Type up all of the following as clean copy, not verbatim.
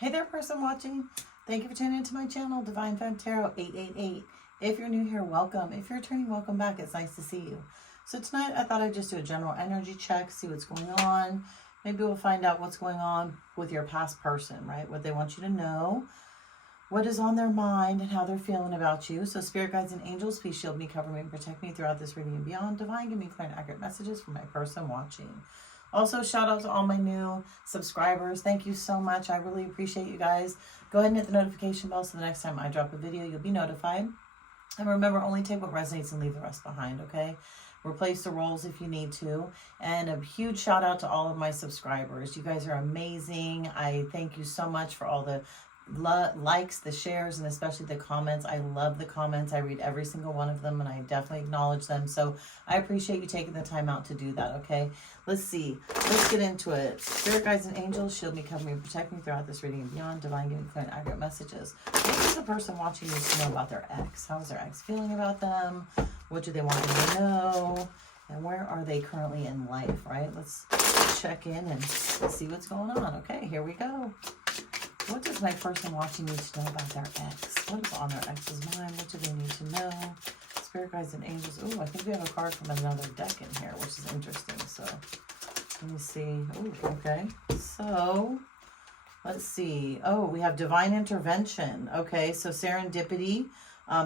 Hey there, person watching. Thank you for tuning into my channel, Divine Femme Tarot 888. If you're new here, welcome. If you're returning, welcome back. It's nice to see you. So tonight, I thought I'd just do a general energy check, see what's going on. Maybe we'll find out what's going on with your past person, right? What they want you to know, what is on their mind, and how they're feeling about you. So spirit guides and angels, please shield me, cover me, and protect me throughout this reading and beyond. Divine, give me clear and accurate messages for my person watching. Also, shout out to all my new subscribers. Thank you so much. I really appreciate you guys. Go ahead and hit the notification bell so the next time I drop a video, you'll be notified. And remember, only take what resonates and leave the rest behind, okay? Replace the roles if you need to. And a huge shout out to all of my subscribers. You guys are amazing. I thank you so much for all the likes, the shares, and especially the comments. I love the comments. I read every single one of them, and I definitely acknowledge them. So I appreciate you taking the time out to do that, okay? Let's see. Let's get into it. Spirit guides and angels, shield me, cover me, and protect me throughout this reading and beyond. Divine, give me clear and accurate messages. What does the person watching need to know about their ex? How is their ex feeling about them? What do they want them to know? And where are they currently in life, right? Let's check in and see what's going on. Okay, here we go. What does my person watching need to know about their ex? What is on their ex's mind? What do they need to know? Spirit guides and angels. Oh, I think we have a card from another deck in here, which is interesting. So let me see. Oh, okay. So let's see. Oh, we have divine intervention. Okay, so serendipity.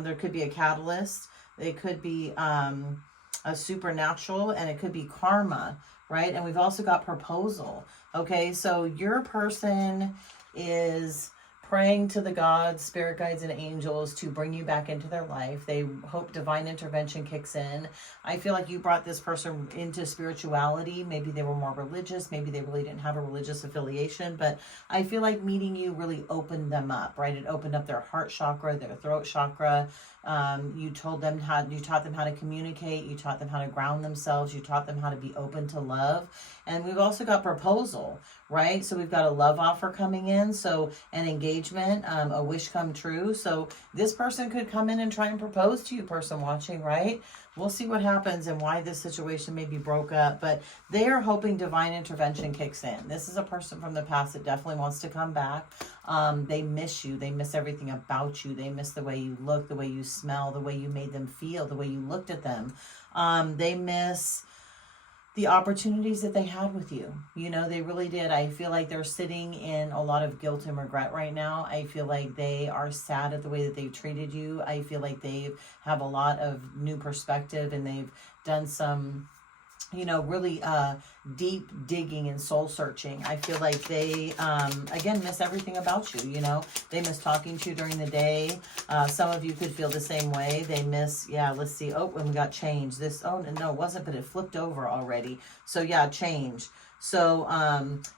There could be a catalyst. It could be a supernatural, and it could be karma, right? And we've also got proposal. Okay, so your person is praying to the gods, spirit guides, and angels to bring you back into their life. They hope divine intervention kicks in. I feel like you brought this person into spirituality. Maybe they were more religious. Maybe they really didn't have a religious affiliation. But I feel like meeting you really opened them up, right? It opened up their heart chakra, their throat chakra. You taught them how to communicate. You taught them how to ground themselves. You taught them how to be open to love. And we've also got proposal, right? So we've got a love offer coming in. So an engagement, a wish come true. So this person could come in and try and propose to you, person watching, right? We'll see what happens and why this situation maybe broke up. But they are hoping divine intervention kicks in. This is a person from the past that definitely wants to come back. They miss you. They miss everything about you. They miss the way you look, the way you smell, the way you made them feel, the way you looked at them. They miss the opportunities that they had with you. You know, they really did. I feel like they're sitting in a lot of guilt and regret right now. I feel like they are sad at the way that they've treated you. I feel like they have a lot of new perspective, and they've done some, you know, really deep digging and soul searching. I feel like they, again, miss everything about you, you know. They miss talking to you during the day. Some of you could feel the same way. They miss, yeah, let's see. Oh, and we got change. This, oh, no, it wasn't, but it flipped over already. So, yeah, change. So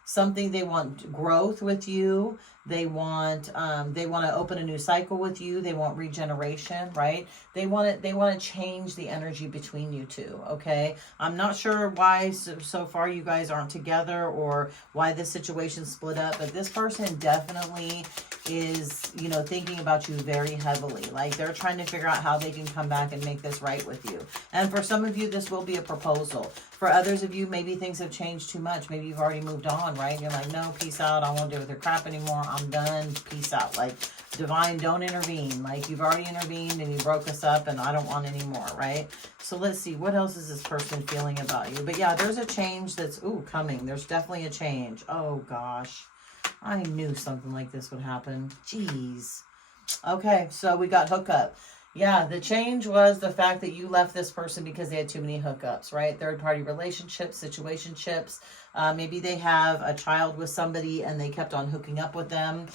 something, they want growth with you. They want to open a new cycle with you. They want regeneration, right? They want to change the energy between you two, okay? I'm not sure why so far you guys aren't together, or why this situation split up, but this person definitely is, you know, thinking about you very heavily. Like, they're trying to figure out how they can come back and make this right with you. And for some of you, this will be a proposal. For others of you, maybe things have changed too much. Maybe you've already moved on, right? You're like, no, peace out. I don't want to deal with your crap anymore. I'm done. Peace out. Like, divine, don't intervene. Like, you've already intervened and you broke us up, and I don't want any more, right? So let's see. What else is this person feeling about you? But yeah, there's a change that's, coming. There's definitely a change. Oh, gosh. I knew something like this would happen. Jeez. Okay, so we got hookup. Yeah, the change was the fact that you left this person because they had too many hookups, right? Third-party relationships, situationships. Maybe they have a child with somebody and they kept on hooking up with them.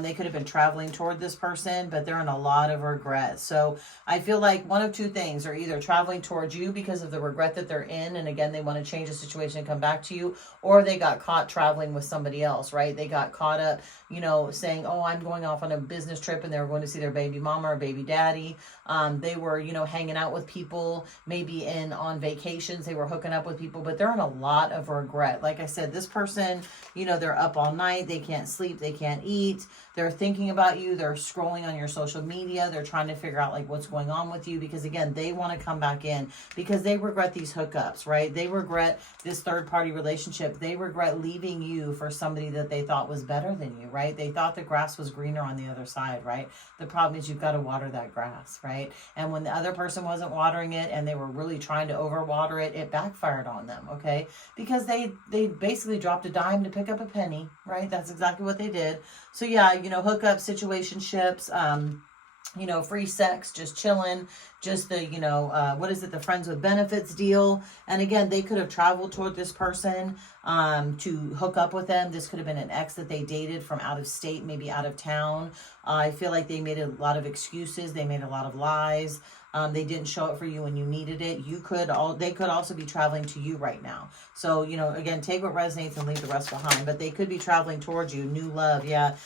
They could have been traveling toward this person, but they're in a lot of regret. So I feel like one of two things: they're either traveling towards you because of the regret that they're in, and again, they want to change the situation and come back to you, or they got caught traveling with somebody else, right? They got caught up, you know, saying, oh, I'm going off on a business trip, and they were going to see their baby mama or baby daddy. They were, you know, hanging out with people, maybe on vacations, they were hooking up with people, but they're in a lot of regret. Like I said, this person, you know, they're up all night. They can't sleep. They can't eat. They're thinking about you. They're scrolling on your social media. They're trying to figure out like what's going on with you, because again, they want to come back in because they regret these hookups, right? They regret this third party relationship. They regret leaving you for somebody that they thought was better than you, right? They thought the grass was greener on the other side, right? The problem is you've got to water that grass, right? And when the other person wasn't watering it and they were really trying to overwater it, it backfired on them, okay? Because they basically dropped a dime to pick up a penny, right? That's exactly what they did. So yeah, you know, hookup situationships, you know, free sex, just chilling, just the, you know, what is it, the friends with benefits deal. And again, they could have traveled toward this person to hook up with them. This could have been an ex that they dated from out of state, maybe out of town. I feel like they made a lot of excuses. They made a lot of lies. They didn't show up for you when you needed it. They could also be traveling to you right now. So, you know, again, take what resonates and leave the rest behind. But they could be traveling towards you. New love. Yeah.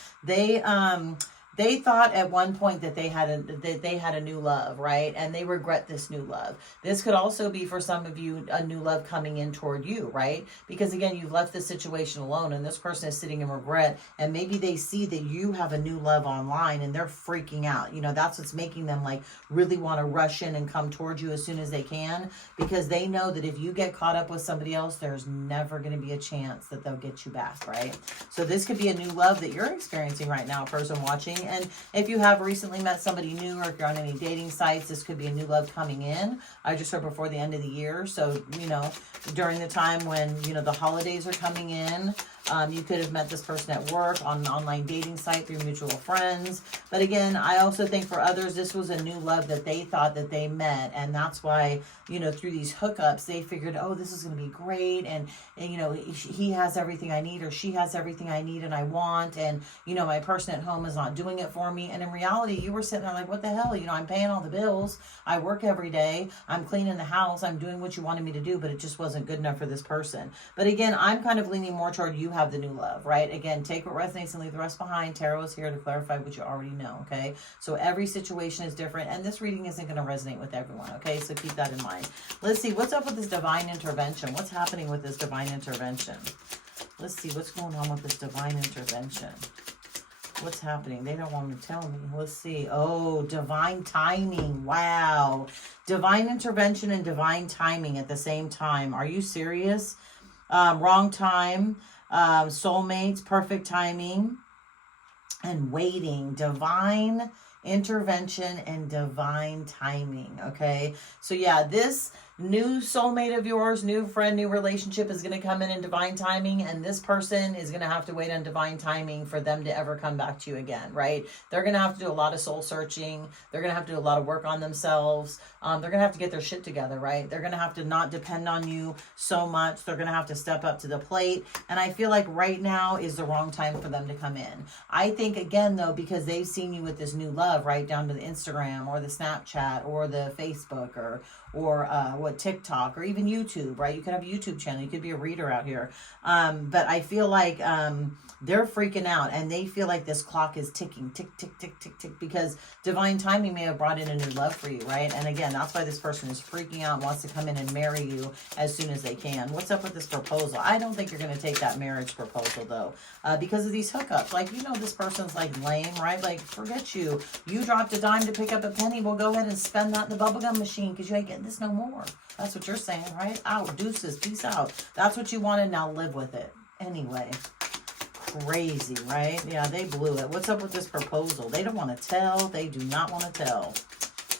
They thought at one point that they had a new love, right? And they regret this new love. This could also be for some of you a new love coming in toward you, right? Because again, you've left the situation alone and this person is sitting in regret, and maybe they see that you have a new love online and they're freaking out. You know, that's what's making them like really want to rush in and come towards you as soon as they can, because they know that if you get caught up with somebody else, there's never going to be a chance that they'll get you back, right? So this could be a new love that you're experiencing right now, person watching. And if you have recently met somebody new, or if you're on any dating sites, this could be a new love coming in. I just heard before the end of the year. So, you know, during the time when, you know, the holidays are coming in, you could have met this person at work, on an online dating site, through mutual friends. But again, I also think for others, this was a new love that they thought that they met. And that's why, you know, through these hookups, they figured, oh, this is going to be great. And, you know, he has everything I need, or she has everything I need and I want. And, you know, my person at home is not doing it for me. And in reality, you were sitting there like, what the hell? You know, I'm paying all the bills. I work every day. I'm cleaning the house. I'm doing what you wanted me to do, but it just wasn't good enough for this person. But again, I'm kind of leaning more toward you have the new love, right? Again, take what resonates and leave the rest behind. Tarot is here to clarify what you already know, okay? So every situation is different, and this reading isn't going to resonate with everyone, okay? So keep that in mind. Let's see, what's up with this divine intervention? What's happening with this divine intervention? Let's see, what's going on with this divine intervention? What's happening? They don't want to tell me. Let's see. Oh, divine timing. Wow. Divine intervention and divine timing at the same time. Are you serious? Wrong time. Soulmates, perfect timing, and waiting. Divine intervention and divine timing. Okay. So yeah, this new soulmate of yours, new friend, new relationship is going to come in divine timing, and this person is going to have to wait on divine timing for them to ever come back to you again, right? They're going to have to do a lot of soul searching. They're going to have to do a lot of work on themselves. They're going to have to get their shit together, right? They're going to have to not depend on you so much. They're going to have to step up to the plate. And I feel like right now is the wrong time for them to come in. I think, again, though, because they've seen you with this new love, right, down to the Instagram or the Snapchat or the Facebook or TikTok or even YouTube, right? You could have a YouTube channel. You could be a reader out here. But I feel like they're freaking out, and they feel like this clock is ticking, tick, tick, tick, tick, tick, because divine timing may have brought in a new love for you, right? And again, that's why this person is freaking out and wants to come in and marry you as soon as they can. What's up with this proposal? I don't think you're going to take that marriage proposal, though, because of these hookups. Like, you know, this person's like lame, right? Like, forget you. You dropped a dime to pick up a penny. Well, go ahead and spend that in the bubblegum machine, because you ain't getting this no more. That's what you're saying, right? Out, deuces, peace out. That's what you wanted, now live with it. Anyway, crazy, right? Yeah, they blew it. What's up with this proposal? They don't want to tell. They do not want to tell.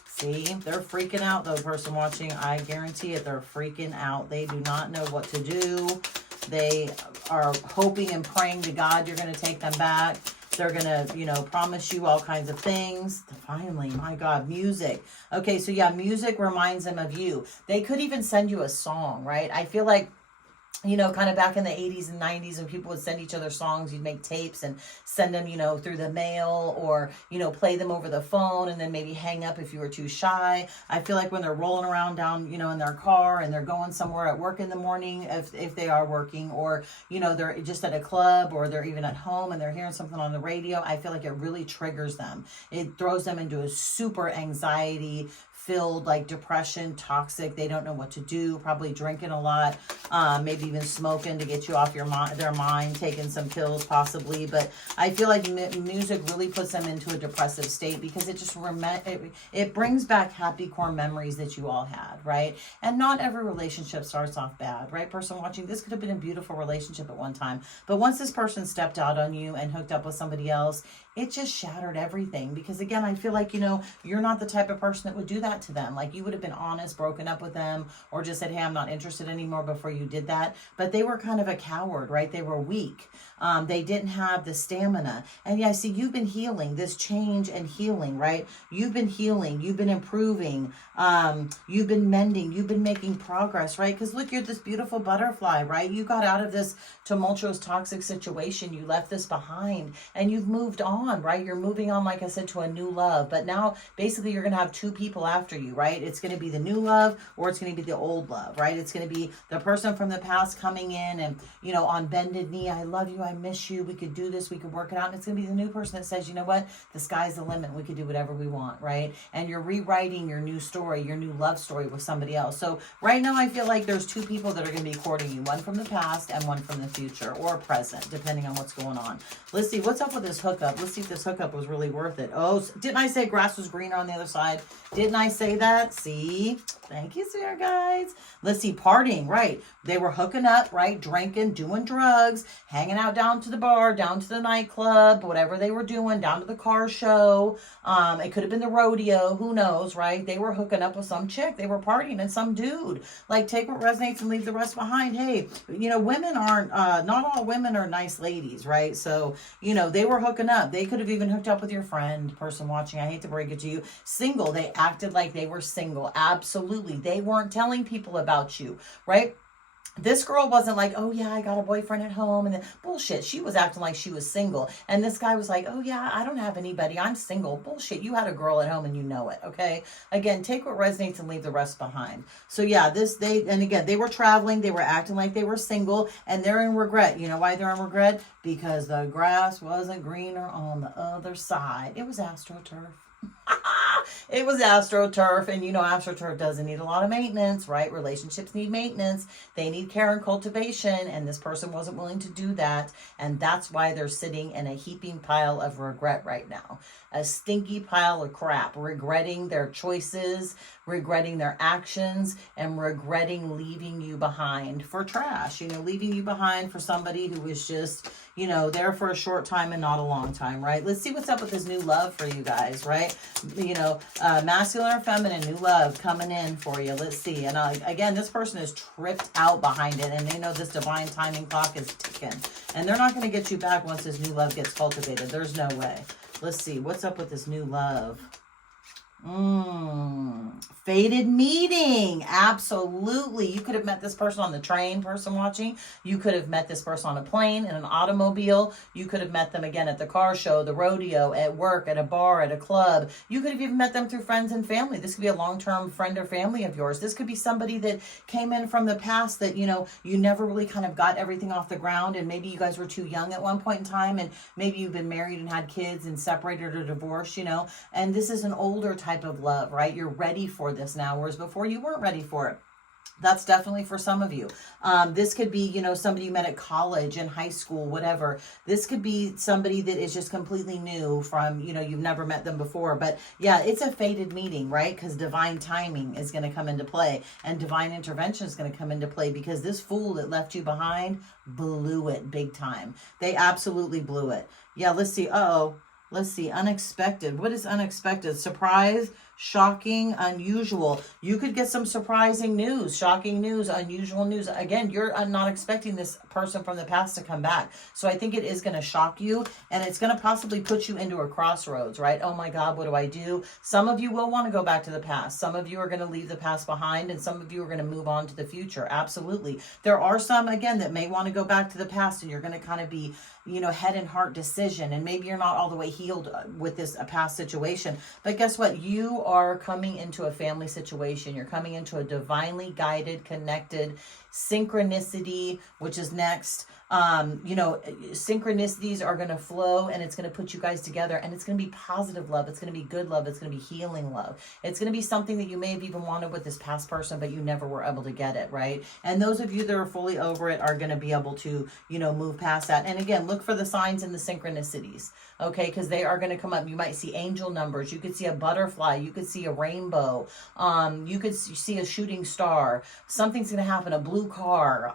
See, they're freaking out, though, person watching. I guarantee it, they're freaking out. They do not know what to do. They are hoping and praying to God you're going to take them back. They're going to, you know, promise you all kinds of things. Finally, my God, music. Okay, so yeah, music reminds them of you. They could even send you a song, right? I feel like, you know, kind of back in the 80s and 90s when people would send each other songs, you'd make tapes and send them, you know, through the mail, or, you know, play them over the phone and then maybe hang up if you were too shy. I feel like when they're rolling around down, you know, in their car and they're going somewhere at work in the morning, if they are working, or, you know, they're just at a club, or they're even at home and they're hearing something on the radio, I feel like it really triggers them. It throws them into a super anxiety filled, like depression, toxic. They don't know what to do, probably drinking a lot, maybe even smoking to get you off their mind, taking some pills possibly. But I feel like music really puts them into a depressive state because it just it brings back happy core memories that you all had, right? And not every relationship starts off bad, right? Person watching, this could have been a beautiful relationship at one time, but once this person stepped out on you and hooked up with somebody else, it just shattered everything. Because again, I feel like, you're not the type of person that would do that to them. Like, you would have been honest, broken up with them, or just said, hey, I'm not interested anymore before you did that. But they were kind of a coward, right? They were weak. They didn't have the stamina. And yeah, see, you've been healing, this change and healing, right? You've been healing, you've been improving, you've been mending, you've been making progress, right? Because look, you're this beautiful butterfly, right? You got out of this tumultuous, toxic situation. You left this behind and you've moved on, right? You're moving on, like I said, to a new love. But now basically you're going to have two people after you, right? It's going to be the new love, or it's going to be the old love, right? It's going to be the person from the past coming in and, on bended knee, I love you, I miss you, we could do this, we could work it out. And it's going to be the new person that says, you know what, the sky's the limit, we could do whatever we want, right? And you're rewriting your new story, your new love story with somebody else. So right now I feel like there's two people that are going to be courting you, one from the past and one from the future or present, depending on what's going on. Let's see what's up with this hookup. Let's see if this hookup was really worth it. Oh, didn't I say grass was greener on the other side? Didn't I say that? See? Thank you, Sarah, guys. Let's see, partying, right? They were hooking up, right? Drinking, doing drugs, hanging out down to the bar, down to the nightclub, whatever they were doing, down to the car show. It could have been the rodeo. Who knows, right? They were hooking up with some chick. They were partying and some dude. Like, take what resonates and leave the rest behind. Hey, women aren't, not all women are nice ladies, right? So, they were hooking up. They could have even hooked up with your friend, person watching. I hate to break it to you. Single. They acted like they were single. Absolutely. They weren't telling people about you, right? This girl wasn't like, oh yeah, I got a boyfriend at home, and then bullshit. She was acting like she was single. And this guy was like, oh yeah, I don't have anybody, I'm single. Bullshit. You had a girl at home and you know it. Okay. Again, take what resonates and leave the rest behind. So yeah, they were traveling, they were acting like they were single, and they're in regret. You know why they're in regret? Because the grass wasn't greener on the other side. It was AstroTurf. It was AstroTurf, and AstroTurf doesn't need a lot of maintenance, right? Relationships need maintenance. They need care and cultivation, and this person wasn't willing to do that, and that's why they're sitting in a heaping pile of regret right now. A stinky pile of crap, regretting their choices, regretting their actions, and regretting leaving you behind for trash. Leaving you behind for somebody who was just, there for a short time and not a long time, right? Let's see what's up with this new love for you guys, right? Masculine or feminine, new love coming in for you. Let's see. And again, this person is tripped out behind it, and they know this divine timing clock is ticking. And they're not going to get you back once this new love gets cultivated. There's no way. Let's see. What's up with this new love? Fated meeting. Absolutely. You could have met this person on the train, person watching. You could have met this person on a plane, in an automobile. You could have met them again at the car show, the rodeo, at work, at a bar, at a club. You could have even met them through friends and family. This could be a long-term friend or family of yours. This could be somebody that came in from the past that, you never really kind of got everything off the ground, and maybe you guys were too young at one point in time, and maybe you've been married and had kids and separated or divorced, and this is an older type of love, right? You're ready for this now, whereas before you weren't ready for it. That's definitely for some of you. This could be, somebody you met at college, in high school, whatever. This could be somebody that is just completely new from, you've never met them before. But yeah, it's a fated meeting, right? Because divine timing is going to come into play, and divine intervention is going to come into play, because this fool that left you behind blew it big time. They absolutely blew it. Yeah, let's see. Let's see. Unexpected. What is unexpected? Surprise, shocking, unusual. You could get some surprising news, shocking news, unusual news. Again, you're not expecting this person from the past to come back. So I think it is going to shock you, and it's going to possibly put you into a crossroads, right? Oh my God, what do I do? Some of you will want to go back to the past. Some of you are going to leave the past behind, and some of you are going to move on to the future. Absolutely. There are some, again, that may want to go back to the past, and you're going to kind of be, head and heart decision. And maybe you're not all the way healed with this past situation. But guess what? You are coming into a family situation. You're coming into a divinely guided, connected, synchronicity, which is next. You know, synchronicities are going to flow, and it's going to put you guys together, and it's going to be positive love. It's going to be good love. It's going to be healing love. It's going to be something that you may have even wanted with this past person, but you never were able to get it, right? And those of you that are fully over it are going to be able to, you know, move past that. And again, look for the signs in the synchronicities, okay? Because they are going to come up. You might see angel numbers. You could see a butterfly. You could see a rainbow. You could see a shooting star. Something's going to happen, a blue car,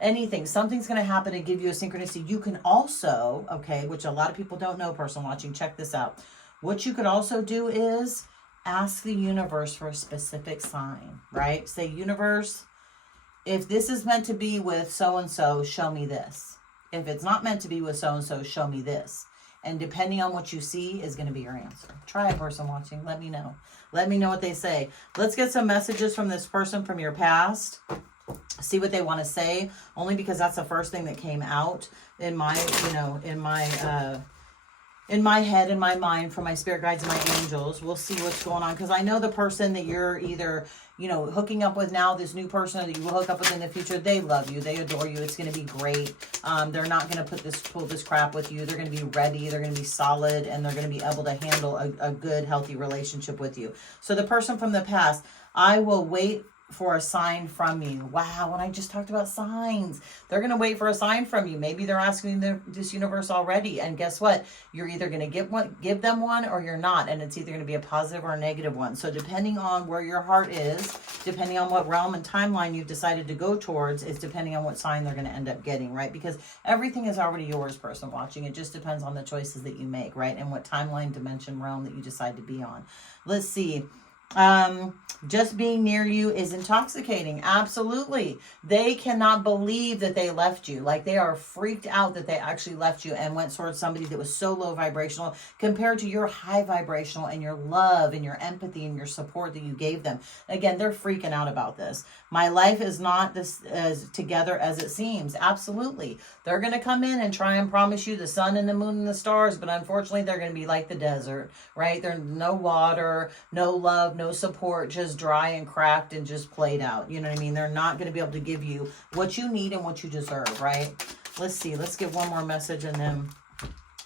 anything. Something's going to happen and give you a synchronicity. You can also, okay, which a lot of people don't know, person watching, check this out. What you could also do is ask the universe for a specific sign, right? Say, universe, if this is meant to be with so-and-so, show me this. If it's not meant to be with so-and-so, show me this. And depending on what you see is going to be your answer. Try it, person watching. Let me know. Let me know what they say. Let's get some messages from this person from your past. See what they want to say, only because that's the first thing that came out in my, you know, in my head, in my mind, from my spirit guides and my angels. We'll see what's going on, because I know the person that you're either, you know, hooking up with now, this new person that you will hook up with in the future, they love you, they adore you, it's going to be great. They're not going to pull this crap with you. They're going to be ready, they're going to be solid, and they're going to be able to handle a good, healthy relationship with you. So the person from the past, I will wait for a sign from you. Wow, when I just talked about signs, they're going to wait for a sign from you. Maybe they're asking this universe already, and guess what? You're either going to give them one, or you're not, and it's either going to be a positive or a negative one. So depending on where your heart is, depending on what realm and timeline you've decided to go towards, is depending on what sign they're going to end up getting, right? Because everything is already yours, person watching. It just depends on the choices that you make, right? And what timeline, dimension, realm that you decide to be on. Let's see. Just being near you is intoxicating. Absolutely. They cannot believe that they left you. Like, they are freaked out that they actually left you and went towards somebody that was so low vibrational compared to your high vibrational and your love and your empathy and your support that you gave them. Again, they're freaking out about this. My life is not this as together as it seems. Absolutely. They're going to come in and try and promise you the sun and the moon and the stars, but unfortunately they're going to be like the desert, right? There's no water, no love, no support, just dry and cracked and just played out. You know what I mean? They're not going to be able to give you what you need and what you deserve, right? Let's see. Let's get one more message, and then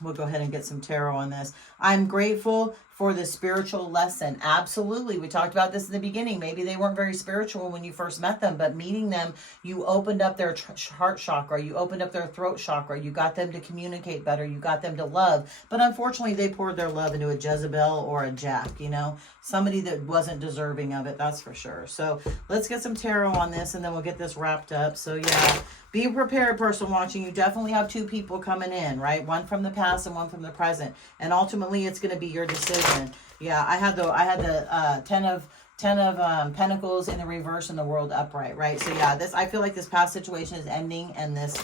we'll go ahead and get some tarot on this. I'm grateful for the spiritual lesson. Absolutely. We talked about this in the beginning. Maybe they weren't very spiritual when you first met them, but meeting them, you opened up their heart chakra, you opened up their throat chakra, you got them to communicate better, you got them to love. But unfortunately, they poured their love into a Jezebel or a Jack, you know, somebody that wasn't deserving of it, that's for sure. So let's get some tarot on this, and then we'll get this wrapped up. So yeah, be prepared, person watching. You definitely have two people coming in, right? One from the past and one from the present. And ultimately, it's going to be your decision. Yeah, I had the ten of Pentacles in the reverse and the World upright, right? So yeah, I feel like this past situation is ending, and this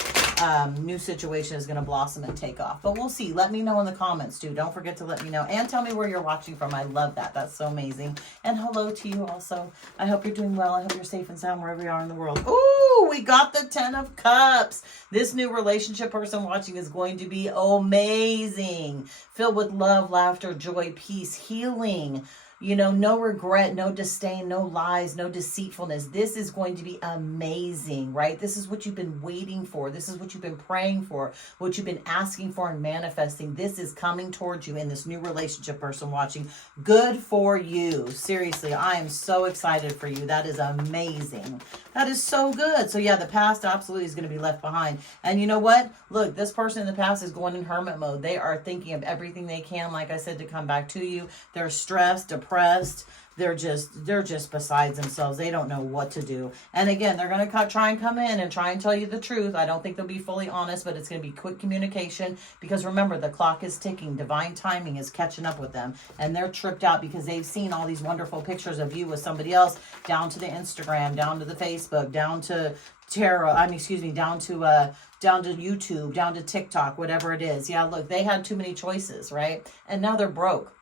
new situation is going to blossom and take off. But we'll see. Let me know in the comments too. Don't forget to let me know, and tell me where you're watching from. I love that. That's so amazing. And hello to you also. I hope you're doing well. I hope you're safe and sound wherever you are in the world. Ooh, we got the 10 of Cups. This new relationship, person watching, is going to be amazing. Filled with love, laughter, joy, peace, healing. You know, no regret, no disdain, no lies, no deceitfulness. This is going to be amazing, right? This is what you've been waiting for. This is what you've been praying for, what you've been asking for and manifesting. This is coming towards you in this new relationship, person watching. Good for you. Seriously, I am so excited for you. That is amazing. That is so good. So yeah, the past absolutely is going to be left behind. And you know what? Look, this person in the past is going in hermit mode. They are thinking of everything they can, like I said, to come back to you. They're stressed, depressed. They're just besides themselves. They don't know what to do. And again, they're going to try and come in and try and tell you the truth. I don't think they'll be fully honest, but it's going to be quick communication, because remember, the clock is ticking. Divine timing is catching up with them, and they're tripped out because they've seen all these wonderful pictures of you with somebody else, down to the Instagram, down to the Facebook, down to down to YouTube, down to TikTok, whatever it is. Yeah, look, they had too many choices, right? And now they're broke.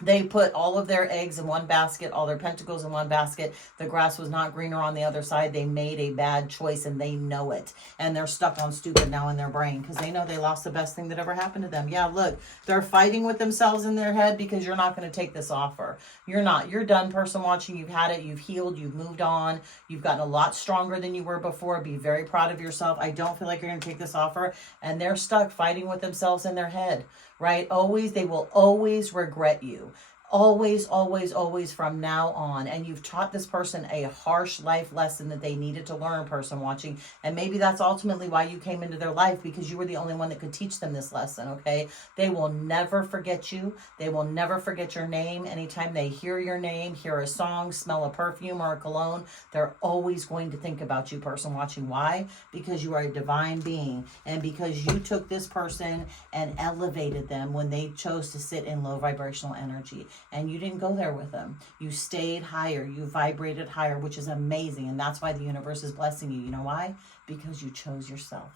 They put all of their eggs in one basket, all their pentacles in one basket. The grass was not greener on the other side. They made a bad choice and they know it. And they're stuck on stupid now in their brain because they know they lost the best thing that ever happened to them. Yeah, look, they're fighting with themselves in their head because you're not going to take this offer. You're not. You're done, person watching. You've had it. You've healed. You've moved on. You've gotten a lot stronger than you were before. Be very proud of yourself. I don't feel like you're going to take this offer. And they're stuck fighting with themselves in their head, right? Always, they will always regret you. Always, always, always from now on. And you've taught this person a harsh life lesson that they needed to learn, person watching. And maybe that's ultimately why you came into their life, because you were the only one that could teach them this lesson, okay? They will never forget you. They will never forget your name. Anytime they hear your name, hear a song, smell a perfume or a cologne, they're always going to think about you, person watching. Why? Because you are a divine being. And because you took this person and elevated them when they chose to sit in low vibrational energy. And you didn't go there with them. You stayed higher. You vibrated higher, which is amazing. And that's why the universe is blessing you. You know why? Because you chose yourself.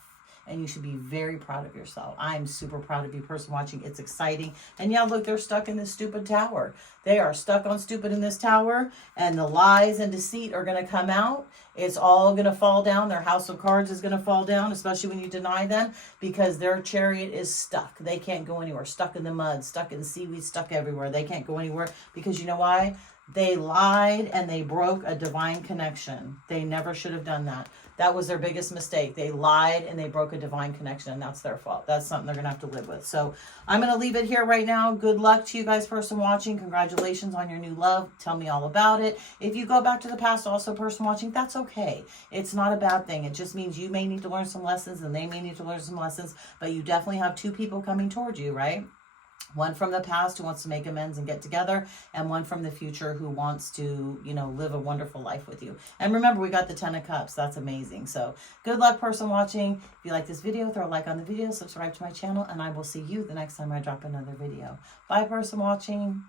And you should be very proud of yourself. I'm super proud of you, person watching. It's exciting. And yeah, look, they're stuck in this stupid tower. They are stuck on stupid in this tower. And the lies and deceit are going to come out. It's all going to fall down. Their house of cards is going to fall down, especially when you deny them, because their chariot is stuck. They can't go anywhere. Stuck in the mud, stuck in seaweed, stuck everywhere. They can't go anywhere because you know why? They lied and they broke a divine connection. They never should have done that. That was their biggest mistake. They lied and they broke a divine connection, and that's their fault. That's something they're going to have to live with. So I'm going to leave it here right now. Good luck to you guys, person watching. Congratulations on your new love. Tell me all about it. If you go back to the past, also, person watching, that's okay. It's not a bad thing. It just means you may need to learn some lessons and they may need to learn some lessons, but you definitely have two people coming towards you, right? One from the past who wants to make amends and get together, and one from the future who wants to, you know, live a wonderful life with you. And remember, we got the 10 of Cups. That's amazing. So good luck, person watching. If you like this video, throw a like on the video, subscribe to my channel, and I will see you the next time I drop another video. Bye, person watching.